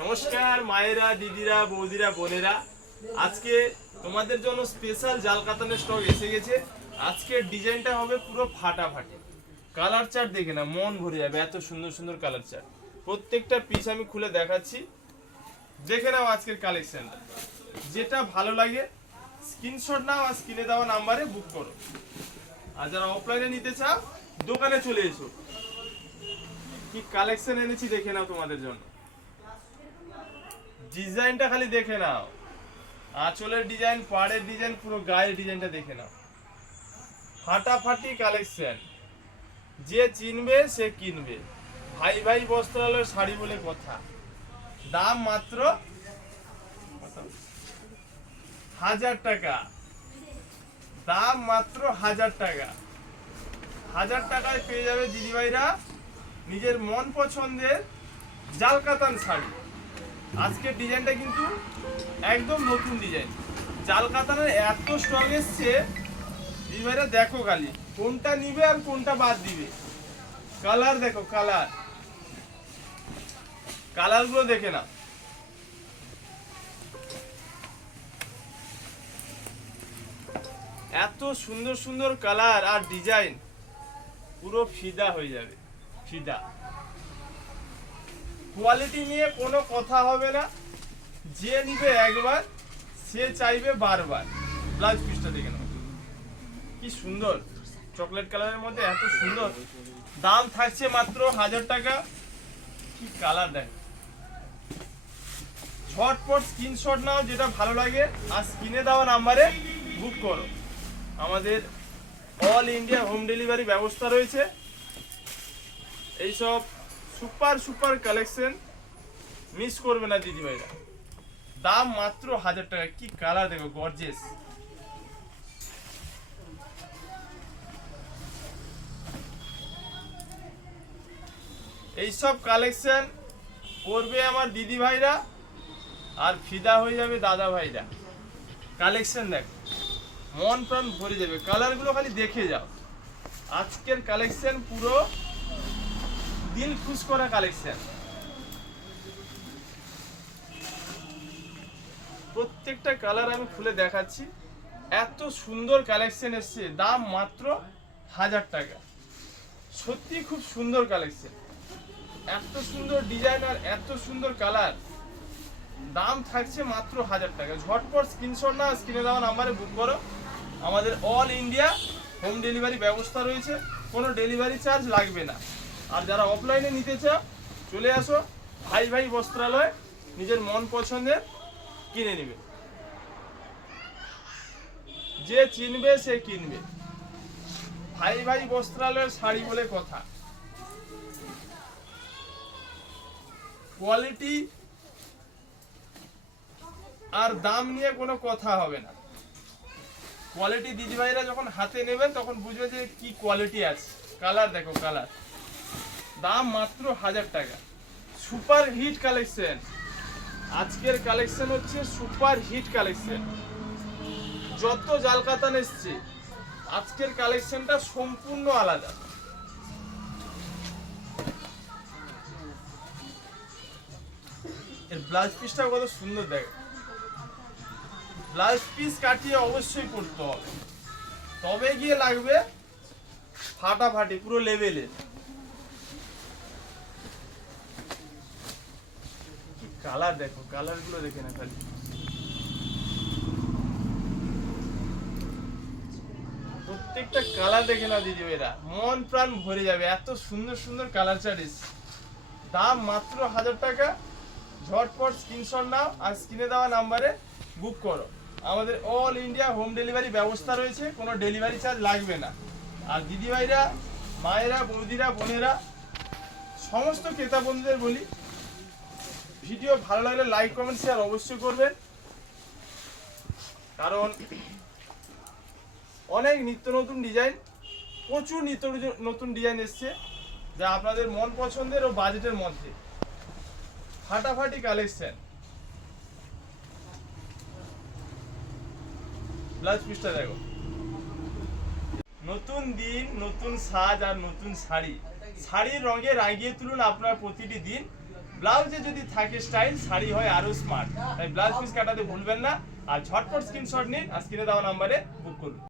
নমস্কার মায়েরা, দিদিরা, বৌদিরা, বোনেরা। আজকে তোমাদের জন্য স্পেশাল জাল কাতানের স্টক এসে গেছে। আজকের ডিজাইনটা হবে পুরো ফাটাফাটি। কালার চার্ট দেখে না মন ভরে যাবে, এত সুন্দর সুন্দর কালার চার্ট। প্রত্যেকটা পিস আমি খুলে দেখাচ্ছি, দেখে নাও আজকের কালেকশনটা। যেটা ভালো লাগে স্ক্রিনশট নাও আর স্ক্রিনে দেওয়া নাম্বারে বুক করো। আর যারা অফলাইনে নিতে চাও দোকানে চলে এসো। কি কালেকশন এনেছি দেখে নাও তোমাদের জন্য। ডিজাইনটা খালি দেখে নাও, আঁচলের ডিজাইন, পাড়ের ডিজাইন, পুরো গায়ের ডিজাইনটা দেখে নাও। ফাটাফাটি কালেকশন, যে চিনবে সে কিনবে। ভাই ভাই বস্ত্রালয়ের শাড়ি বলে কথা। দাম মাত্র 1000 টাকা। দাম মাত্র 1000 টাকা। 1000 টাকায় পেয়ে যাবে দিদিভাইরা নিজের মন পছন্দের জাল কাতান শাড়ি। আজকের ডিজাইনটা কিন্তু একদম নতুন ডিজাইন। জাল কাতানের এত স্টক এসছে দিদিভাইরা, দেখো খালি কোনটা নিবে আর কোনটা বাদ দিবে। কালার দেখো, কালারগুলো দেখে না। এত সুন্দর সুন্দর কালার আর ডিজাইন, পুরো ফিদা হয়ে যাবে, ফিদা। কোয়ালিটি নিয়ে কোনো কথা হবে না, যে নিবে একবার সে চাইবে বারবার। ব্লাউজ পিসটা দেখে নাও, কি সুন্দর চকলেট কালারের মধ্যে, এত সুন্দর। দাম থাকছে মাত্র 1000 টাকা। কি কালার দেখো। ঝটপট স্ক্রিনশট নাও যেটা ভালো লাগে আর স্ক্রিনে দেওয়া নাম্বারে বুক করো। আমাদের অল ইন্ডিয়া হোম ডেলিভারি ব্যবস্থা রয়েছে। এইসব সুপার সুপার কালেকশন মিস করবে না দিদিভাইরা। দাম মাত্র 1000 টাকা। কি কালার দেখো, গর্জিয়াস। এইসব কালেকশন পরবে আমার দিদিভাইরা আর ফিদা হয়ে যাবে দাদা ভাইরা। কালেকশন দেখো, মন প্রাণ ভরে যাবে। কালারগুলো খালি দেখে যাও। আজকের কালেকশন পুরো দিল খুশ করা কালেকশন। প্রত্যেকটা কালার আমি খুলে দেখাচ্ছি। এত সুন্দর কালেকশন এসছে, দাম মাত্র 1000 টাকা। সত্যি খুব সুন্দর কালেকশন, এত সুন্দর ডিজাইন আর এত সুন্দর কালার। দাম থাকছে মাত্র 1000 টাকা। ঝটপট স্ক্রিনশট না স্ক্রিনে দেওয়া নাম্বারে বুক করো। আমাদের অল ইন্ডিয়া হোম ডেলিভারি ব্যবস্থা রয়েছে, কোনো ডেলিভারি চার্জ লাগবে না। আর যারা অফলাইনে নিতে চাও চলে আসো ভাই ভাই বস্ত্রালয়, নিজের মন পছন্দের কিনে নেবে। যে চিনবে সে কিনবে। ভাই ভাই বস্ত্রালয়ের শাড়ি বলে কথা। কোয়ালিটি আর দাম নিয়ে কোনো কথা হবে না। কোয়ালিটি দিদিভাইরা যখন হাতে নেবেন তখন বুঝবে যে কি কোয়ালিটি আছে। কালার দেখো, কালার। দাম মাত্র 1000 টাকা। Super hit collection. আজকের কালেকশন হচ্ছে সুপার হিট কালেকশন। যত জাল কাতান এসছে আজকের কালেকশনটা সম্পূর্ণ আলাদা। এর ব্লাউজ পিসটা কত সুন্দর দেখো। ব্লাউজ পিস কাটিয়ে অবশ্যই করতে হবে, তবে গিয়ে লাগবে ফাটাফাটি, পুরো লেভেলে। কি কালার দেখো, কালারগুলো দেখে না খালি। প্রত্যেকটা কালার দেখে না দিদিভাইরা, মন প্রাণ ভরে যাবে। এত সুন্দর সুন্দর কালার চার্ট। দাম মাত্র 1000 টাকা। ঝটপট স্ক্রিনশট নাও আর স্ক্রিনে দেওয়া নাম্বারে বুক করো। আমাদের অল ইন্ডিয়া হোম ডেলিভারি ব্যবস্থা রয়েছে, কোনো ডেলিভারি চার্জ লাগবে না। আর দিদিভাইরা, মায়েরা, বৌদিরা, বোনেরা, সমস্ত ক্রেতা বন্ধুদের বলি, ভিডিও ভালো লাগলে লাইক কমেন্ট শেয়ার অবশ্যই করবেন। কারণ অনেক নিত্য নতুন ডিজাইন, প্রচুর নিত্য নতুন ডিজাইন এসছে, যা আপনাদের মন পছন্দের ও বাজেটের মধ্যে। ফাটাফাটি কালেকশন। ব্লাউজ পিসটা দেখো। নতুন দিন, নতুন সাজ আর নতুন শাড়ি। শাড়ির রঙে রাঙিয়ে তুলুন আপনার প্রতিটি দিন। ব্লাউজে যদি থাকে স্টাইল, শাড়ি হয় আরো স্মার্ট। তাই ব্লাউজ পিস কাটাতে ভুলবেন না, আর ঝটপট স্ক্রিনশট নিন আর স্ক্রিনে দেওয়া নাম্বারে বুক করুন।